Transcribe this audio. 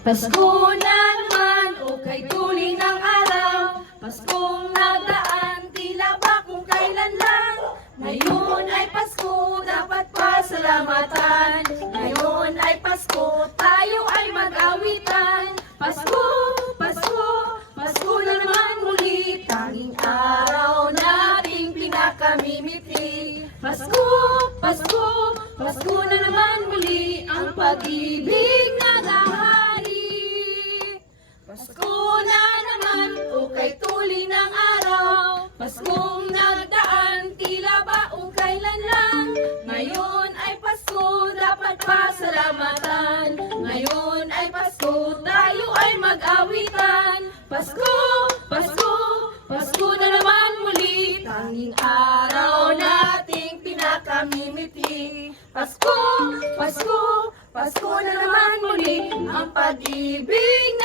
Pasko na naman, okay tuloy ng araw. Paskong nagdaan, tila ba kung kailan lang. Ngayon ay Pasko, dapat pasalamatan. Ngayon ay Pasko, tayo ay mag-awitan. Pasko, Pasko, Pasko na naman muli. Tanging araw nating pinakamimiti. Pasko, Pasko, Pasko na naman muli. Ang pag-ibig nagahari. Pasko na naman, okay tuloy ng araw. Paskong nagdaan, tila ba kung kailan lang. Ngayon ay Pasko, dapat pasalamatan. Ngayon ay Pasko, tayo ay mag-awitan. Pasko, Pasko, Pasko na naman muli. Tanging araw nating pinakamimiti. Pasko, Pasko, Pasko na naman muli. Ang pag-ibig